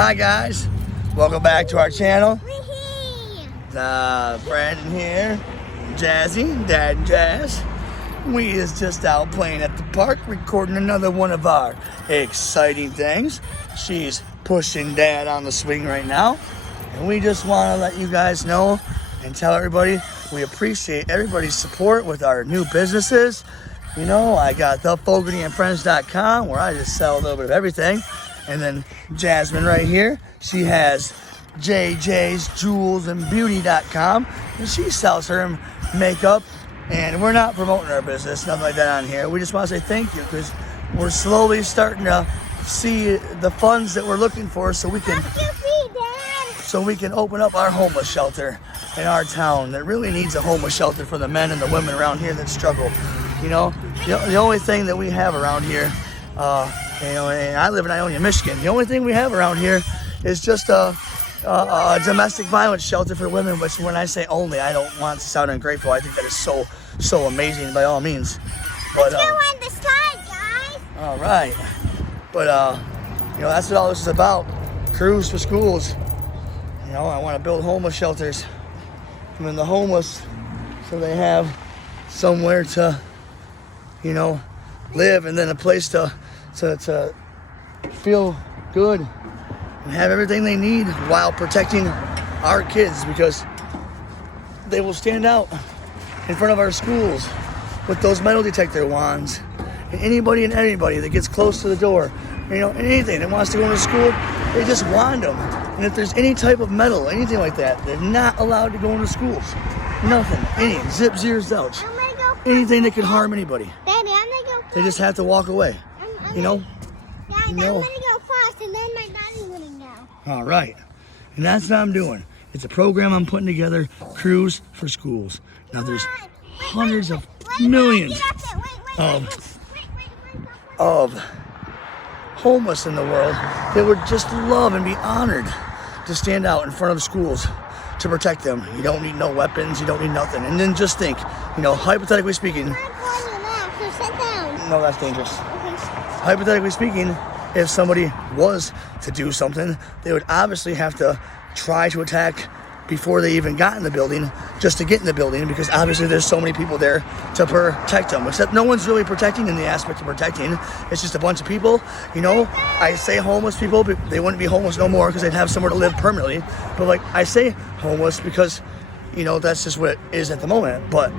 Hi guys, welcome back to our channel. Brandon here, Jazzy, Dad and Jazz. We is just out playing at the park, recording another one of our exciting things. She's pushing Dad on the swing right now, and we just want to let you guys know and tell everybody we appreciate everybody's support with our new businesses. You know, I got thefogartyandfriends.com where I just sell a little bit of everything. And then Jasmine right here, she has jjsjewelsandbeauty.com, and she sells her makeup. And we're not promoting our business, nothing like that on here. We just want to say thank you because we're slowly starting to see the funds that we're looking for so we can open up our homeless shelter in our town that really needs a homeless shelter for the men and the women around here that struggle. You know, the only thing that we have around here, and I live in Ionia, Michigan. The only thing we have around here is just a domestic violence shelter for women, which when I say only, I don't want to sound ungrateful. I think that is so amazing by all means. But, let's go on the slide, guys. All right. But, you know, that's what all this is about. Crews for schools. You know, I want to build homeless shelters. I mean, the homeless, so they have somewhere to, you know, live, and then a place to feel good and have everything they need while protecting our kids, because they will stand out in front of our schools with those metal detector wands, and anybody and everybody that gets close to the door, you know, anything that wants to go into school, they just wand them. And if there's any type of metal, anything like that, they're not allowed to go into schools. Nothing, any, zip, zero, zilch, anything that could harm anybody. Daddy, I'm gonna go first. They just have to walk away, you know? Daddy, You know. I'm gonna go first, and then my daddy's gonna go. All right, and that's what I'm doing. It's a program I'm putting together, Crews for Schools. Now there's hundreds of millions of homeless in the world that would just love and be honored to stand out in front of schools to protect them. You don't need no weapons, you don't need nothing. And then just think, you know, hypothetically speaking, I'm going to laugh, so sit down. no, that's dangerous. Okay. Hypothetically speaking, if somebody was to do something, they would obviously have to try to attack before they even got in the building, just to get in the building, because obviously there's so many people there to protect them, except no one's really protecting in the aspect of protecting. It's just a bunch of people, you know. I say homeless people, but they wouldn't be homeless no more because they'd have somewhere to live permanently. But like, I say homeless because, you know, that's just what it is at the moment. But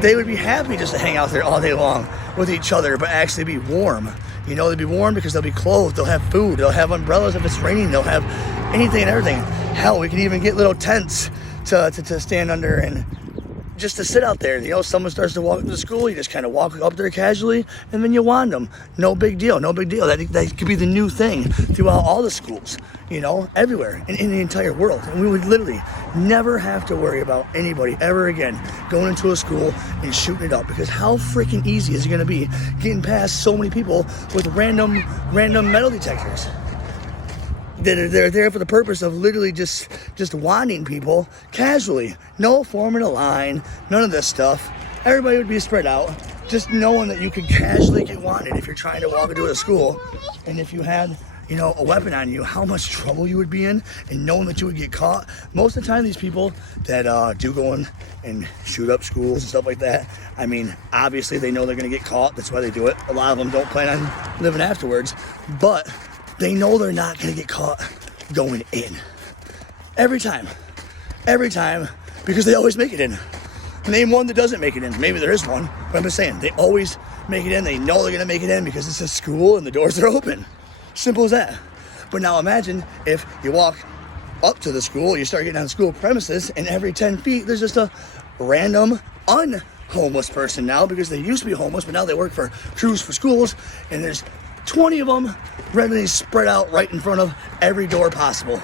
they would be happy just to hang out there all day long with each other, but actually be warm. You know, they'll be warm because they'll be clothed, they'll have food, they'll have umbrellas if it's raining, they'll have anything and everything. Hell, we can even get little tents to stand under and just to sit out there. You know, someone starts to walk into school, you just kind of walk up there casually, and then you wand them. No big deal, no big deal. That could be the new thing throughout all the schools, you know, everywhere in the entire world. And we would literally never have to worry about anybody ever again going into a school and shooting it up, because how freaking easy is it going to be getting past so many people with random metal detectors? They're there for the purpose of literally just wanding people casually. No forming a line, none of this stuff. Everybody would be spread out, just knowing that you could casually get wanted if you're trying to walk into a school. And if you had, you know, a weapon on you, how much trouble you would be in, and knowing that you would get caught. Most of the time, these people that do go in and shoot up schools and stuff like that, I mean, obviously they know they're going to get caught. That's why they do it. A lot of them don't plan on living afterwards, but they know they're not going to get caught going in. Every time, because they always make it in. Name one that doesn't make it in. Maybe there is one, but I'm just saying, they always make it in. They know they're going to make it in because it's a school and the doors are open. Simple as that. But now imagine if you walk up to the school, you start getting on school premises, and every 10 feet, there's just a random unhomeless person now, because they used to be homeless, but now they work for Crews for Schools, and there's 20 of them randomly spread out right in front of every door possible.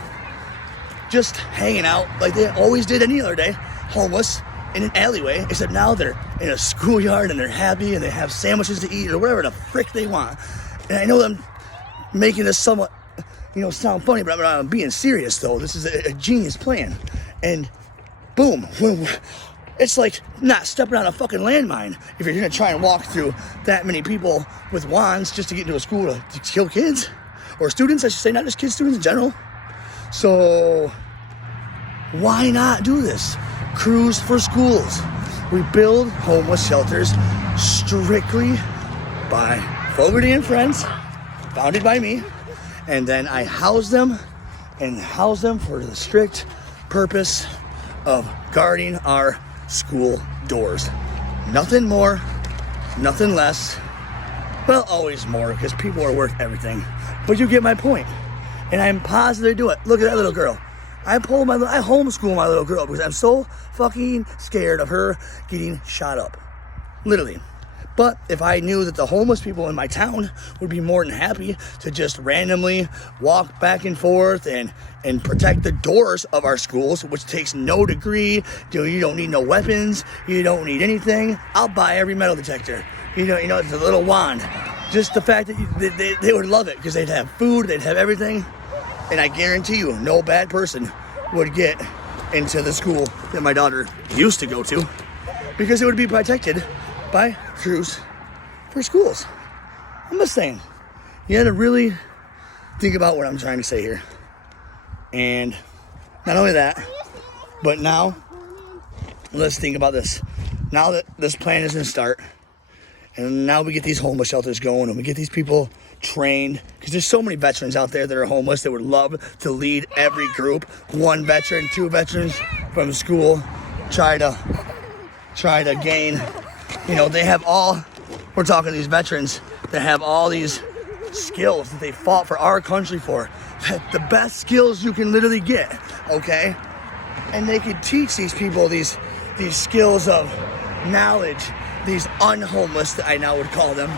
Just hanging out like they always did any other day, homeless in an alleyway, except now they're in a schoolyard and they're happy and they have sandwiches to eat or whatever the frick they want. And I know I'm making this somewhat, you know, sound funny, but I'm being serious though. This is a genius plan. And boom, it's like not stepping on a fucking landmine if you're gonna try and walk through that many people with wands just to get into a school to kill kids or students, I should say, not just kids, students in general. So why not do this? Crews for Schools. We build homeless shelters strictly by Fogarty and Friends, founded by me, and then I house them for the strict purpose of guarding our school doors. Nothing more, nothing less. Well, always more, because people are worth everything. But you get my point. And I'm positive they do it. Look at that little girl. I homeschool my little girl because I'm so fucking scared of her getting shot up. Literally. But if I knew that the homeless people in my town would be more than happy to just randomly walk back and forth and protect the doors of our schools, which takes no degree, you don't need no weapons, you don't need anything, I'll buy every metal detector. You know, it's a little wand. Just the fact that they would love it because they'd have food, they'd have everything. And I guarantee you, no bad person would get into the school that my daughter used to go to because it would be protected by Crews for Schools. I'm just saying, you had to really think about what I'm trying to say here. And not only that, but now, let's think about this. Now that this plan is going to start, and now we get these homeless shelters going, and we get these people trained, because there's so many veterans out there that are homeless that would love to lead every group. 1 veteran, 2 veterans from school, try to gain, they have all, we're talking these veterans that have all these skills that they fought for our country for. The best skills you can literally get, okay? And they could teach these people these skills of knowledge, these unhomeless that I now would call them,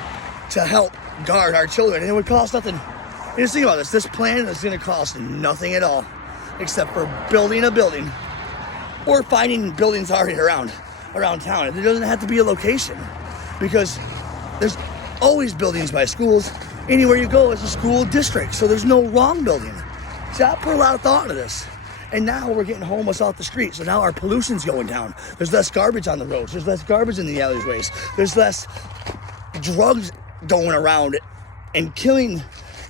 to help guard our children. And it would cost nothing. And just think about this. This plan is going to cost nothing at all except for building a building or finding buildings already around town. It doesn't have to be a location because there's always buildings by schools. Anywhere you go is a school district, so there's no wrong building. See, I put a lot of thought into this. And now we're getting homeless off the street, so now our pollution's going down. There's less garbage on the roads. There's less garbage in the alleyways. There's less drugs going around and killing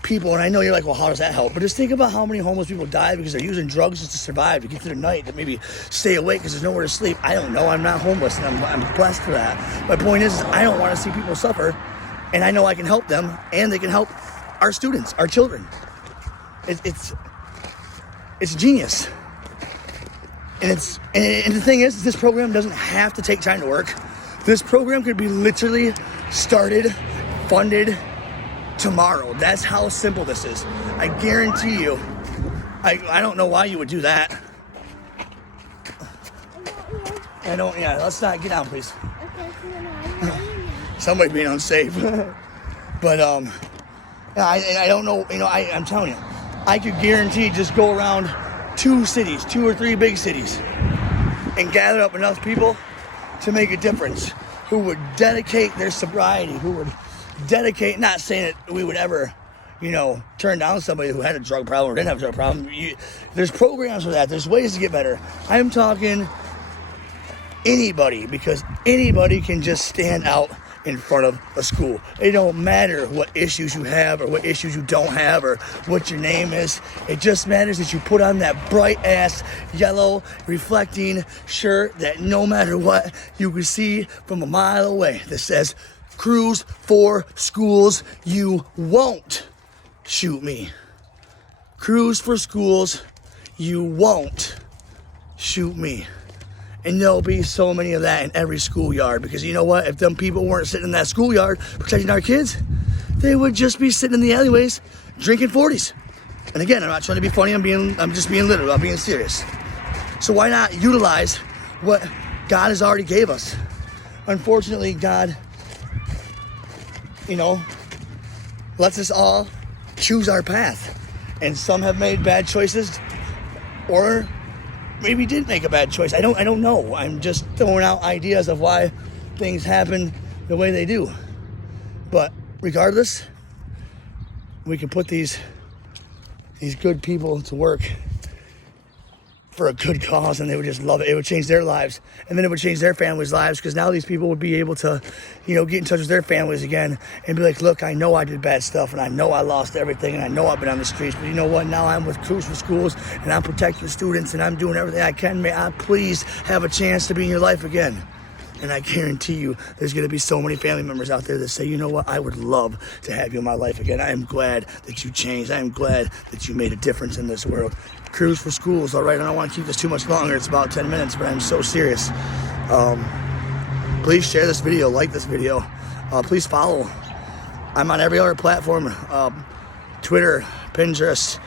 people. And I know you're like, well, how does that help? But just think about how many homeless people die because they're using drugs just to survive, to get through the night, to maybe stay awake because there's nowhere to sleep. I don't know. I'm not homeless, and I'm blessed for that. My point is I don't want to see people suffer, and I know I can help them, and they can help our students, our children. It's genius. And the thing is, this program doesn't have to take time to work. This program could be literally started, funded tomorrow. That's how simple this is. I guarantee you. I don't know why you would do that. Let's not get down, please. Somebody being unsafe. But I don't know, I'm telling you, I could guarantee just go around 2 or 3 big cities and gather up enough people to make a difference, who would dedicate their sobriety, who would dedicate, not saying that we would ever, turn down somebody who had a drug problem or didn't have a drug problem. There's programs for that. There's ways to get better. I'm talking anybody, because anybody can just stand out in front of a school. It don't matter what issues you have or what issues you don't have or what your name is. It just matters that you put on that bright ass yellow reflecting shirt that no matter what you can see from a mile away that says Crews for Schools. You won't shoot me. Crews for Schools. You won't shoot me. And there'll be so many of that in every schoolyard, because you know what? If them people weren't sitting in that schoolyard protecting our kids, they would just be sitting in the alleyways drinking 40s. And again, I'm not trying to be funny. I'm just being literal. I'm being serious. So why not utilize what God has already gave us? Unfortunately, God, lets us all choose our path. And some have made bad choices, or maybe did make a bad choice. I don't know. I'm just throwing out ideas of why things happen the way they do. But regardless, we can put these good people to work for a good cause, and they would just love it. It would change their lives, and then it would change their families' lives, because now these people would be able to, you know, get in touch with their families again and be like, look, I know I did bad stuff, and I know I lost everything, and I know I've been on the streets, but you know what? Now I'm with Cruz for Schools, and I'm protecting students, and I'm doing everything I can. May I please have a chance to be in your life again? And I guarantee you, there's going to be so many family members out there that say, you know what, I would love to have you in my life again. I am glad that you changed. I am glad that you made a difference in this world. Cruz for Schools, all right? I don't want to keep this too much longer. It's about 10 minutes, but I'm so serious. Please share this video, like this video. Please follow. I'm on every other platform, Twitter, Pinterest,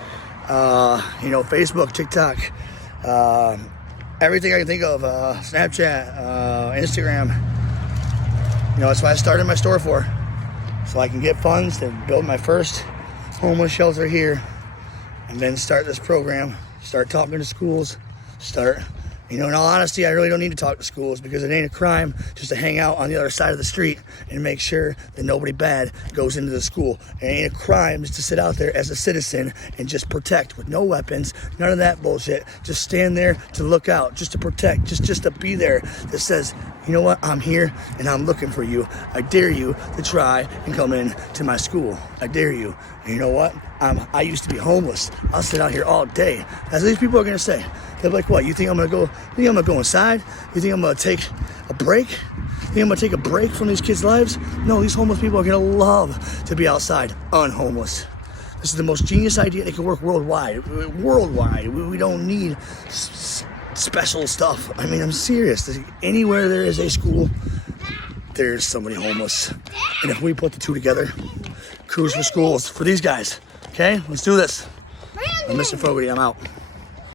you know, Facebook, TikTok, everything I can think of, Snapchat, Instagram. You know, that's why I started my store for. So I can get funds to build my first homeless shelter here, and then start this program, start talking to schools, you know, in all honesty, I really don't need to talk to schools, because it ain't a crime just to hang out on the other side of the street and make sure that nobody bad goes into the school. It ain't a crime just to sit out there as a citizen and just protect with no weapons, none of that bullshit. Just stand there to look out, just to protect, just to be there that says, you know what, I'm here and I'm looking for you. I dare you to try and come in to my school. I dare you. And you know what? I used to be homeless. I'll sit out here all day. That's what these people are gonna say. They're like, what, you think I'm gonna go inside? You think I'm gonna take a break? You think I'm gonna take a break from these kids' lives? No, these homeless people are gonna love to be outside unhomeless. This is the most genius idea that can work worldwide. Worldwide, we don't need special stuff. I mean, I'm serious. Anywhere there is a school, there's somebody homeless. And if we put the two together, Cruz for Schools for these guys. Okay, let's do this. I'm Mr. Fogarty, I'm out.